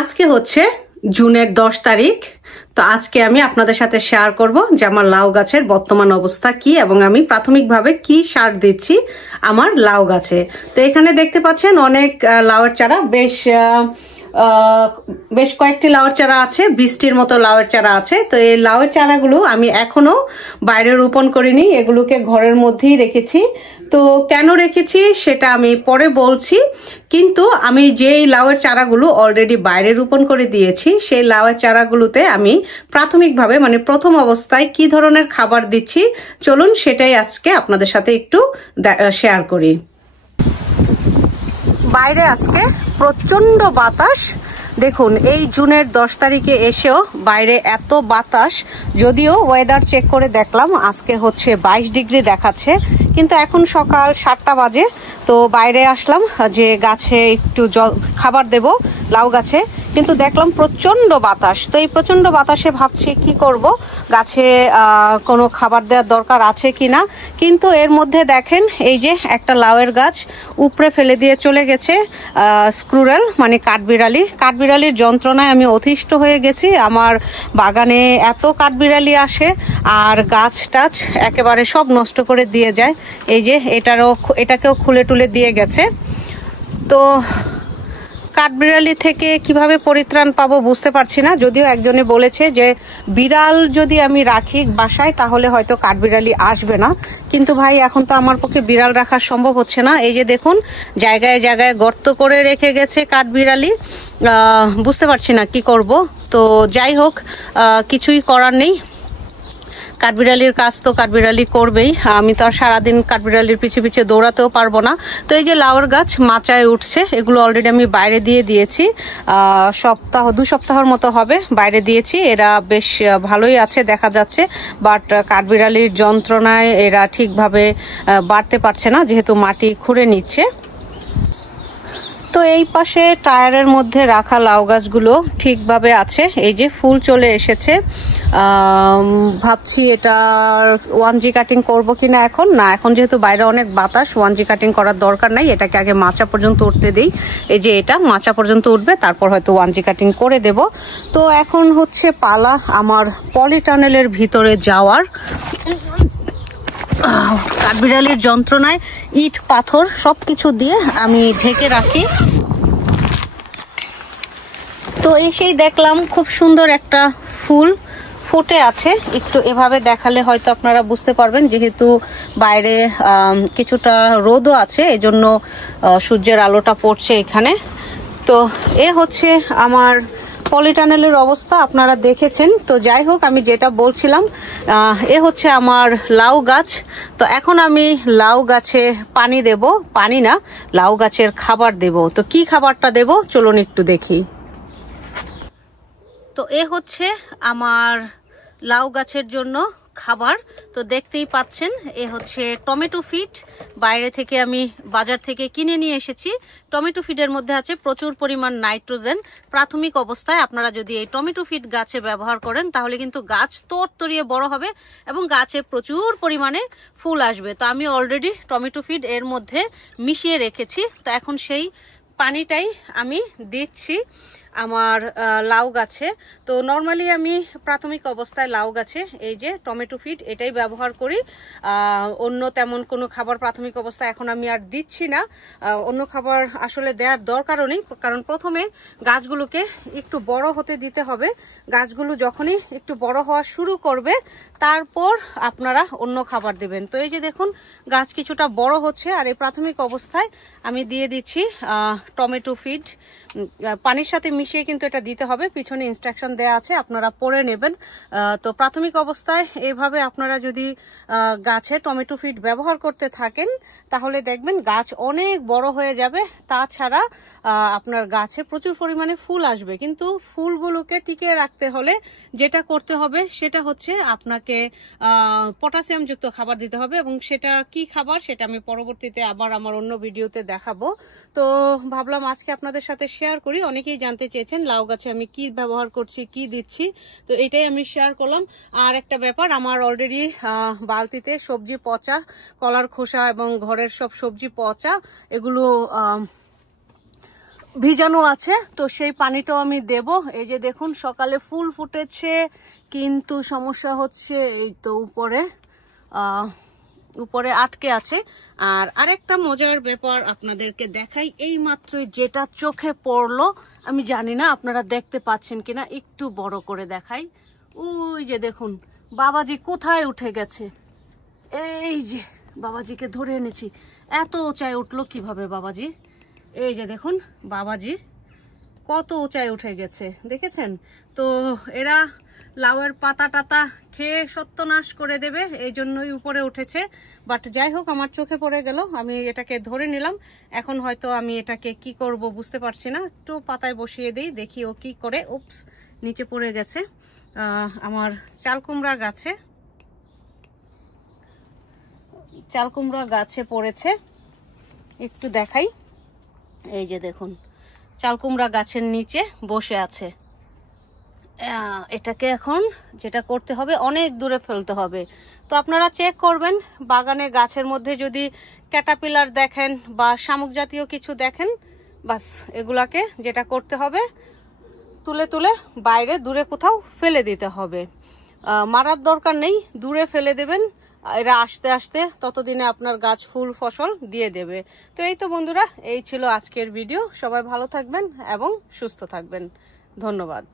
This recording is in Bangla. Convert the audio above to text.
আজকে হচ্ছে জুনের 10 তারিখ। তো আজকে আমি আপনাদের সাথে শেয়ার করব যে আমার লাউ গাছের বর্তমান অবস্থা কি এবং আমি প্রাথমিকভাবে কি সার দিচ্ছি আমার লাউ গাছে। তো এখানে দেখতে পাচ্ছেন অনেক লাউয়ের চারা, বেশ কয়েকটি লাউয়ের চারা আছে, 20টির মতো লাউয়ের চারা আছে। তো এই লাউয়ের চারাগুলো আমি এখনো বাইরে রোপণ করিনি, এগুলোকে ঘরের মধ্যেই রেখেছি। তো কেন রেখেছি সেটা আমি পরে বলছি, কিন্তু আমি যেই লাউয়ের চারাগুলো অলরেডি বাইরে রোপণ করে দিয়েছি সেই লাউয়ের চারাগুলোতে আমি প্রাথমিকভাবে মানে প্রথম অবস্থায় কি ধরনের খাবার দিচ্ছি চলুন সেটাই আজকে আপনাদের সাথে একটু শেয়ার করি। বাইরে আজকে প্রচন্ড বাতাস, দেখুন এই জুনের 10 তারিখে এসেও বাইরে এত বাতাস। যদিও ওয়েদার চেক করে দেখলাম আজকে হচ্ছে 22 ডিগ্রি দেখাচ্ছে, কিন্তু এখন সকাল 7টা বাজে। তো বাইরে আসলাম যে গাছে একটু খাবার দেব লাউ গাছে, কিন্তু দেখলাম প্রচন্ড বাতাস। তো এই প্রচন্ড বাতাসে ভাবছি কি করব, গাছে কোনো খাবার দেওয়ার দরকার আছে কিনা। কিন্তু এর মধ্যে দেখেন এই যে একটা লাউয়ের গাছ উপড়ে ফেলে দিয়ে চলে গেছে স্ক্রুরেল মানে কাঠবিড়ালির যন্ত্রণায় আমি অতিষ্ঠ হয়ে গেছি। আমার বাগানে এত কাঠবিড়ালি আসে আর গাছ টাছ একেবারে সব নষ্ট করে দিয়ে যায়। এই যে এটাকেও খুলে টুলে দিয়ে গেছে। তো কাঠবিড়ালি থেকে কিভাবে পরিত্রাণ পাবো বুঝতে পারছি না। যদিও একজনে বলেছে যে বিড়াল যদি আমি রাখি বাসায় তাহলে হয়তো কাঠবিড়ালি আসবে না, কিন্তু ভাই এখন তো আমার পক্ষে বিড়াল রাখা সম্ভব হচ্ছে না। এই যে দেখুন জায়গায় জায়গায় গর্ত করে রেখে গেছে কাঠবিড়ালি, বুঝতে পারছি না কি করব। তো যাই হোক, কিছুই করার নেই, কাঠবিড়ালির কাজ তো কাঠবিড়ালি করবেই। আমি তো আর সারাদিন কাঠবিড়ালির পিছে পিছে দৌড়াতেও পারবো না। তো এই যে লাউয়ের গাছ মাচায় উঠছে, এগুলো অলরেডি আমি বাইরে দিয়ে দিয়েছি, 2 সপ্তাহের মতো হবে বাইরে দিয়েছি। এরা বেশ ভালোই আছে দেখা যাচ্ছে, বাট কাঠবিড়ালির যন্ত্রণায় এরা ঠিকভাবে বাড়তে পারছে না যেহেতু মাটি খুঁড়ে নিচ্ছে। তো এই পাশে টায়ারের মধ্যে রাখা লাউ গাছগুলো ঠিকভাবে আছে, এই যে ফুল চলে এসেছে। ভাবছি এটা 1G কাটিং করবো কিনা এখন না, এখন যেহেতু বাইরে অনেক বাতাস 1G কাটিং করার দরকার নাই, এটাকে আগে মাচা পর্যন্ত উঠতে দিই। এই যে এটা মাচা পর্যন্ত উঠবে, তারপর হয়তো 1G কাটিং করে দেব। তো এখন হচ্ছে পালা আমার পলিটানেলের ভিতরে যাওয়ার। কাঠবিড়ালির যন্ত্রণায় ইট পাথর সবকিছু দিয়ে আমি ঢেকে রাখি। তো এসেই দেখলাম খুব সুন্দর একটা ফুল ফুটে আছে। একটু এভাবে দেখালে হয়তো আপনারা বুঝতে পারবেন, যেহেতু বাইরে কিছুটা রোদও আছে এজন্য সূর্যের আলোটা পড়ছে এখানে। তো এ হচ্ছে আমার পলিটানেলের অবস্থা, আপনারা দেখেছেন। তো যাই হোক, আমি যেটা বলছিলাম, এ হচ্ছে আমার লাউ গাছ। তো এখন আমি লাউ গাছে পানি দেব, পানি না লাউ গাছের খাবার দেব। তো কি খাবারটা দেব চলুন একটু দেখি। তো এ হচ্ছে আমার লাউ গাছের জন্য খাবার। তো দেখতেই পাচ্ছেন এ হচ্ছে টমেটো ফিড, বাইরে থেকে আমি বাজার থেকে কিনে নিয়ে এসেছি। টমেটো ফিডের মধ্যে আছে প্রচুর পরিমাণ নাইট্রোজেন। প্রাথমিক অবস্থায় আপনারা যদি এই টমেটো ফিড গাছে ব্যবহার করেন তাহলে কিন্তু গাছ তরতরিয়ে বড় হবে এবং গাছে প্রচুর পরিমাণে ফুল আসবে। তো আমি অলরেডি টমেটো ফিড এর মধ্যে মিশিয়ে রেখেছি। তো এখন সেই পানিটাই আমি দিচ্ছি আমার লাউ গাছে। তো নর্মালি আমি প্রাথমিক অবস্থায় লাউ গাছে এই যে টমেটো ফিড এটাই ব্যবহার করি, অন্য তেমন কোনো খাবার প্রাথমিক অবস্থায় এখন আমি আর দিচ্ছি না। অন্য খাবার আসলে দেওয়ার দরকারও নেই, কারণ প্রথমে গাছগুলোকে একটু বড় হতে দিতে হবে। গাছগুলো যখনই একটু বড় হওয়া শুরু করবে তারপর আপনারা অন্য খাবার দেবেন। তো এই যে দেখুন গাছ কিছুটা বড় হচ্ছে, আর এই প্রাথমিক অবস্থায় আমি দিয়ে দিচ্ছি টমেটো ফিড। পানির সাথে মিশিয়ে কিন্তু এটা দিতে হবে, পিছনে ইনস্ট্রাকশন দেয়া আছে, আপনারা পড়ে নেবেন। তো প্রাথমিক অবস্থায় এইভাবে আপনারা যদি গাছে টমেটো ফিড ব্যবহার করতে থাকেন তাহলে দেখবেন গাছ অনেক বড় হয়ে যাবে। তাছাড়া আপনার গাছে প্রচুর পরিমাণে ফুল আসবে, কিন্তু ফুলগুলোকে টিকিয়ে রাখতে হলে যেটা করতে হবে সেটা হচ্ছে আপনাকে পটাশিয়াম যুক্ত খাবার দিতে হবে, এবং সেটা কি খাবার সেটা আমি পরবর্তীতে আবার আমার অন্য ভিডিওতে দেখাবো। তো ভাবলাম আজকে আপনাদের সাথে শেয়ার করি। অনেকেই জানতে চেয়েছেন লাউ গাছে আমি কি ব্যবহার করছি, কি দিচ্ছি, তো এটাই আমি শেয়ার করলাম। আর একটা ব্যাপার, আমার অলরেডি বালতিতে সবজি পচা, কলার খোসা এবং ঘরের সব সবজি পচা, এগুলো ভিজানো আছে, তো সেই পানিটাও আমি দেব। এই যে দেখুন সকালে ফুল ফুটেছে, কিন্তু সমস্যা হচ্ছে এই তো উপরে আটকে আছে। আর আরেকটা মজার ব্যাপার আপনাদেরকে দেখাই, এই মাত্রই যেটা চোখে পড়লো, আমি জানি না আপনারা দেখতে পাচ্ছেন কিনা, একটু বড় করে দেখাই। ওই যে দেখুন বাবাজি কোথায় উঠে গেছে, এই যে বাবাজিকে ধরে এনেছি। এত উঁচায় উঠলো কিভাবে বাবাজি? এই যে দেখুন বাবাজি কত উঁচায় উঠে গেছে, দেখেছেন? তো এরা লাউয়ের পাতা টাতা খেয়ে সত্যনাশ করে দেবে, এই জন্যই উপরে উঠেছে। বাট যাই হোক, আমার চোখে পড়ে গেল, আমি এটাকে ধরে নিলাম। এখন হয়তো আমি এটাকে কি করব বুঝতে পারছি না, একটু পাতায় বসিয়ে দিই, দেখি ও কি করে। উপস, নিচে পড়ে গেছে। আমার চালকুমড়া গাছে পড়েছে, একটু দেখাই। এই যে দেখুন চালকুমড়া গাছের নিচে বসে আছে। এটাকে এখন যেটা করতে হবে, অনেক দূরে ফেলতে হবে। তো আপনারা চেক করবেন বাগানে গাছের মধ্যে যদি ক্যাটারপিলার দেখেন বা শামুক জাতীয় কিছু দেখেন, বাস এগুলাকে যেটা করতে হবে তুলে তুলে বাইরে দূরে কোথাও ফেলে দিতে হবে। মারার দরকার নেই, দূরে ফেলে দেবেন। এরা আস্তে আস্তে ততদিনে আপনার গাছ ফুল ফসল দিয়ে দেবে। তো এই তো বন্ধুরা, এই ছিল আজকের ভিডিও। সবাই ভালো থাকবেন এবং সুস্থ থাকবেন। ধন্যবাদ।